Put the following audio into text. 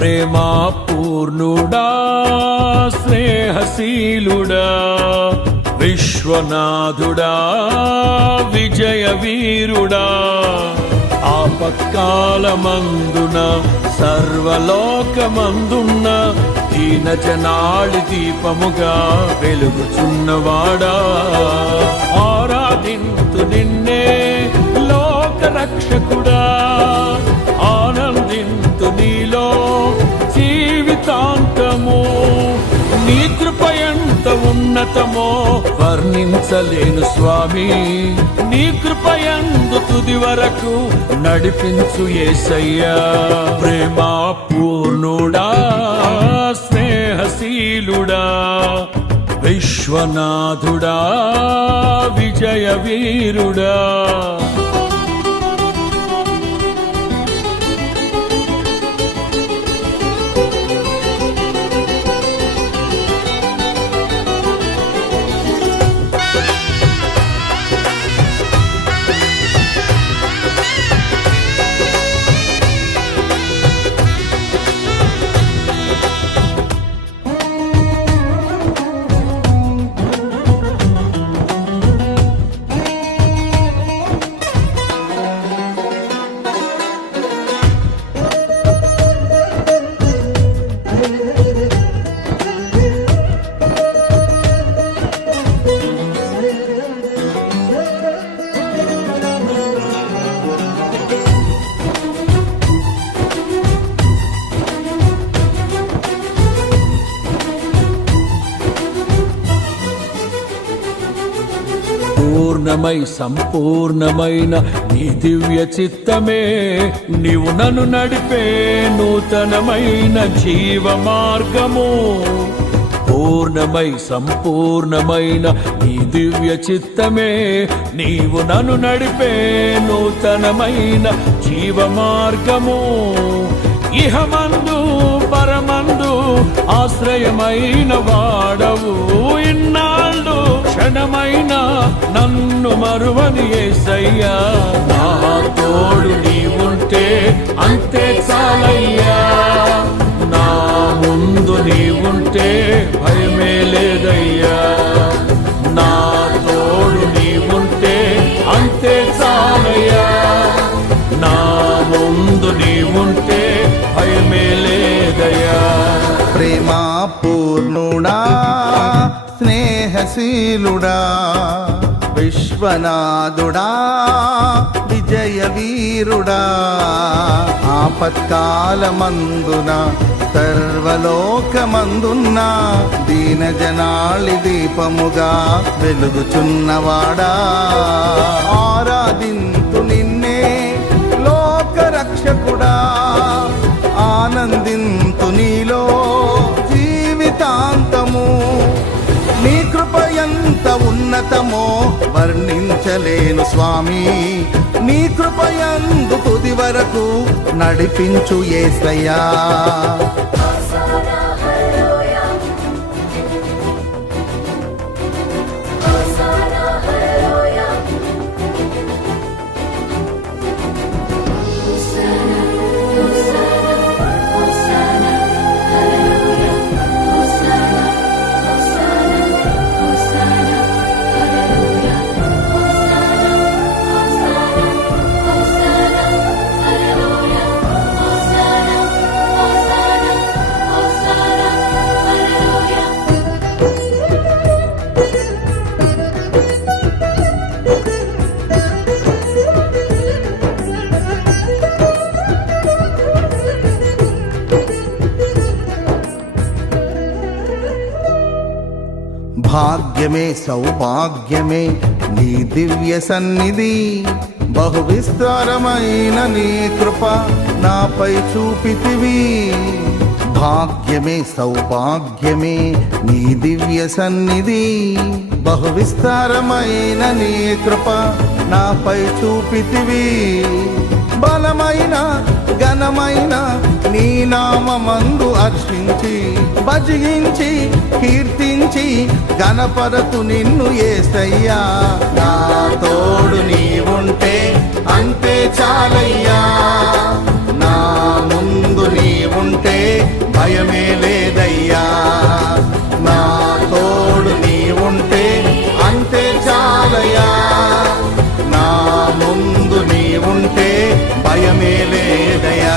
ప్రేమా పూర్ణుడా స్నేహశీలుడా విశ్వనాథుడా విజయ వీరుడా ఆపత్కాలమందున సర్వలోకమందున్న దీన జనాళి దీపముగా వెలుగుచున్నవాడా ఆరాధింతు నిన్నే లోక రక్షకుడా ఆనందింతు నీలో జీవితాంతము నీ కృప ఎంత ఉన్నతమో వర్ణించలేను స్వామి నీ కృప యందు తుది వరకు నడిపించు యేసయ్యా ప్రేమా పూర్ణుడా స్నేహశీలుడా విశ్వనాథుడా విజయ వీరుడా పూర్ణమై సంపూర్ణమైన నీ దివ్య చిత్తమే నీవు నన్ను నడిపే నూతనమైన జీవ మార్గము పూర్ణమై సంపూర్ణమైన నీ దివ్య చిత్తమే నీవు నన్ను నడిపే నూతనమైన జీవ మార్గము ఇహమందు పరమందు ఆశ్రయమైన వాడవు ఇన్నాళ్ళు క్షణమైన నన్ను మరువని యేసయ్యా నా తోడు నీవుంటే అంతే చాలయ్యా నా ముందు నీవుంటే భయమే లేదయ్యా నా తోడు నీవుంటే అంతే చాలయ్యా నా ముందు నీవుంటే భయమే లేదయ్యా ప్రేమా పూర్ణుడా స్నేహశీలుడా విశ్వనాథుడా విజయ వీరుడా ఆపత్కాలమందున సర్వలోకమందున్న దీన జనాళి దీపముగా వెలుగుచున్నవాడా ఆరాధింతు నిన్నే లోక రక్షకుడా ఆనందింతు నీలో జీవితాంతము నీ కృప ఎంత ఉన్నతమో వర్ణించలేను స్వామి నీ కృప యందు తుది వరకు నడిపించు యేసయ్యా భాగ్యమే సౌభాగ్యమే నీ దివ్య సన్నిధి బహు విస్తారమైన నీ కృప నాపై చూపితివి భాగ్యమే సౌభాగ్యమే నీ దివ్య సన్నిధి బహు విస్తారమైన నీ కృప నాపై చూపితివి బలమైన ఘనమైన నీ నామమందు అర్చించి భజించి కీర్తించి గణపరతు నిన్ను యేసయ్యా నా తోడు నీవుంటే అంతే చాలయ్యా నా ముందు నీవుంటే లేదయ్యా. నా తోడు నీ ఉంటే అంతే చాలయ్యా. నా ముందు నీ ఉంటే భయమే లేదయ్యా.